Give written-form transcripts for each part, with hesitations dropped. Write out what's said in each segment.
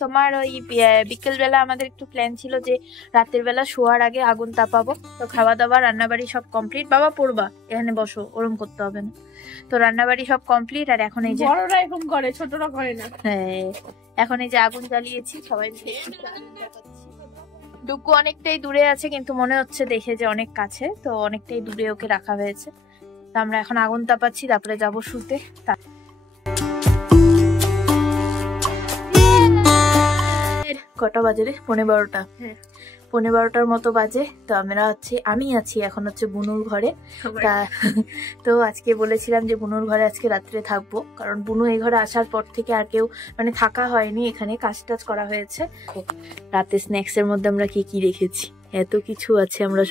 তোমার ওই বিকেল বেলা আমাদের একটু প্ল্যান ছিল যে রাতের বেলা শোয়ার আগে আগুন তাপাবো, তো খাওয়া দাওয়া রান্নাবাড়ি সব কমপ্লিট। বাবা পড়বা, এখানে বসো, ওরম করতে হবে না। তো রান্নাবাড়ি সব কমপ্লিট, আর এখন এই যে বড়রা এরকম করে, ছোটরা করে না। হ্যাঁ, এখন এই যে আগুন জ্বালিয়েছি, সবাই মিলে ডুগু অনেকটাই দূরে আছে, কিন্তু মনে হচ্ছে দেখে যে অনেক কাছে, তো অনেকটাই দূরে ওকে রাখা হয়েছে। তো আমরা এখন আগুন তাপাচ্ছি, তারপরে যাবো শুতে। কটা বাজে রে? 11:30। হ্যাঁ 11:30 মতো বাজে। তো আমি আছি এখন হচ্ছে বুনুর ঘরে। তো আজকে বলেছিলাম যে বুনুর ঘরে আজকে রাত্রে থাকবো, কারণ বুনু এই ঘরে আসার পর থেকে আর কেউ মানে থাকা হয়নি, এখানে কাজ টাজ করা হয়েছে। রাতে স্ন্যাক্স এর মধ্যে আমরা কি কি রেখেছি, এত কিছু আছে। আমরা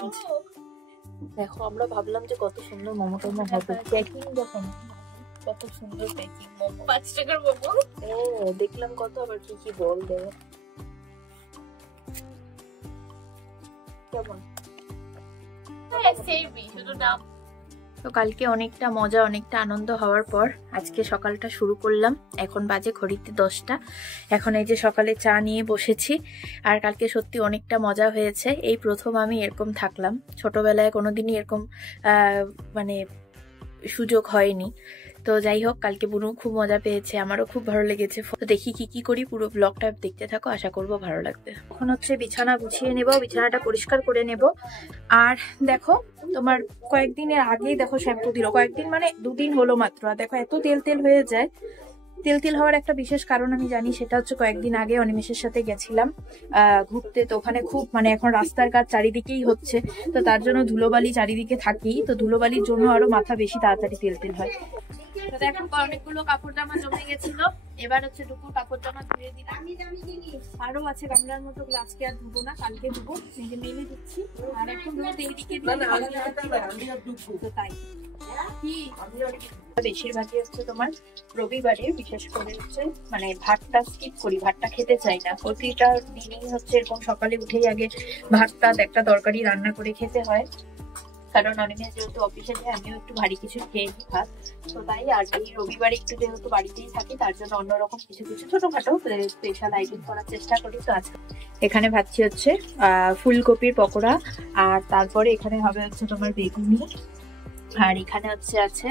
দেখো, আমরা ভাবলাম যে কত সুন্দর মোমো টোমো হবে, প্যাকিং দেখো কত সুন্দর প্যাকিং। মোমো 5 টাকার মোমো। ও দেখলাম কত, আবার কি কি বল দেবে কেমন। তো কালকে অনেকটা মজা, অনেকটা আনন্দ হওয়ার পর আজকে সকালটা শুরু করলাম। এখন বাজে ঘড়িতে 10টা। এখন এই যে সকালে চা নিয়ে বসেছি। আর কালকে সত্যি অনেকটা মজা হয়েছে। এই প্রথম আমি এরকম থাকলাম, ছোটবেলায় কোনোদিনই এরকম মানে সুযোগ হয়নি। তো যাই হোক, কালকে বুনু খুব মজা পেয়েছে, আমারও খুব ভালো লেগেছে। তো দেখি কি কি করি, পুরো ব্লগটা দেখতে থাকো, আশা করবো ভালো লাগবে। এখন হচ্ছে বিছানা গুছিয়ে নেব, বিছানাটা পরিষ্কার করে নেব। আর দেখো, তোমার কয়েকদিনের আগেই দেখো শ্যাম্পু দিল, কয়েকদিন মানে 2 দিন হলো মাত্র। আর দেখো এত তেল তেল হয়ে যায়। তেল তেল হওয়ার একটা বিশেষ কারণ আমি জানি, সেটা হচ্ছে কয়েকদিন আগে অনিমেষের সাথে গেছিলাম ঘুরতে। তো ওখানে খুব মানে এখন রাস্তার কাজ চারিদিকেই হচ্ছে, তো তার জন্য ধুলোবালি চারিদিকে থাকেই। তো ধুলোবালির জন্য আরো মাথা বেশি তাড়াতাড়ি তেল তেল হয়। তো দেখো অনেকগুলো কাপড় জামা জমে গেছিল, এবার হচ্ছে দুপুর কাপড় জামা ধুয়ে দিলাম। আরো আছে গামলার মতো, আজকে আর ধুবো না, কালকে ধুবো। নিজে মেলে দিচ্ছি। আর এখন রোদ এইদিকে দিয়ে তাই বেশিরভাগই হচ্ছে তোমার রবিবারে, বিশেষ করে হচ্ছে মানে ভাতটা স্কিপ করি, ভাতটা খেতে চাই না। প্রতিটা দিনই হচ্ছে এরকম সকালে উঠেই আগে ভাতটা একটা তরকারি রান্না করে খেতে হয়, কারণ অনেকে যেহেতু অফিসে যায়, আমিও একটু ভারী কিছু খেয়ে নিই ভাত। তো তাই আর এই রবিবারে একটু যেহেতু বাড়িতেই থাকি, তার জন্য অন্যরকম কিছু কিছু ছোটখাটো স্পেশাল আইটেম করার চেষ্টা করি। তো আজকে এখানে ভাবছি হচ্ছে ফুলকপির পকোড়া, আর তারপরে এখানে হবে হচ্ছে তোমার বেগুনি, আর এখানে হচ্ছে আছে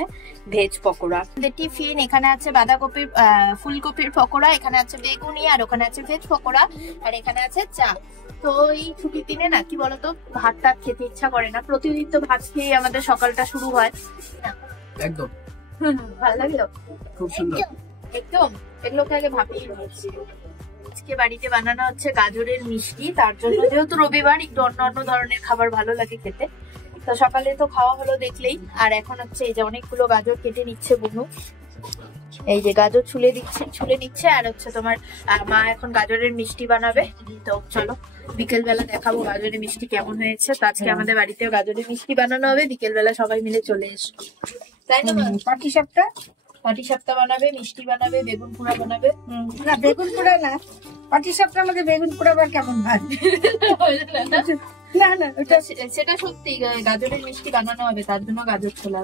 ভেজ পকোড়া। টিফিন এখানে আছে বাঁধাকপির ফুলকপির পকোড়া, এখানে আছে বেগুনি, আর ওখানে আছে ভেজ পকোড়া, আর এখানে আছে চা। তো এই ছুটির দিনে না কি বলতো, ভাত টাত খেতে ইচ্ছা করে না। প্রতিদিন তো ভাত খেয়ে আমাদের সকালটা শুরু হয়। একদম ভালো লাগলো, খুব সুন্দর একদম। এগুলোকে আগে ভাপিয়ে নিয়েছি। আজকে বাড়িতে বানানো হচ্ছে গাজরের মিষ্টি, তার জন্য যেহেতু রবিবার একটু অন্য অন্য ধরনের খাবার ভালো লাগে খেতে। তো সকালে তো খাওয়া হলো দেখলেই। আর এখন হচ্ছে এই যে অনেকগুলো গাজর কেটে নিচ্ছে বুনু, এই যে গাজর ছুলে নিচ্ছে। আর হচ্ছে তোমার মা এখন গাজরের মিষ্টি বানাবে। তো চলো বিকেল বেলা দেখাবো গাজরের মিষ্টি কেমন হয়েছে। তো আজকে আমাদের বাড়িতেও গাজরের মিষ্টি বানানো হবে, বিকেল বেলা সবাই মিলে চলে এসো, তাই না? পাটিসাপটা বানাবে, মিষ্টি বানাবে, বেগুন পোড়া বানাবে। না বেগুন পোড়া না, পাটিসাপটার মধ্যে বেগুন পোড়া আবার কেমন ভাত। না না সেটা সত্যি, গাজরের মিষ্টি বানানো হবে, তার জন্য গাজর ছোলা।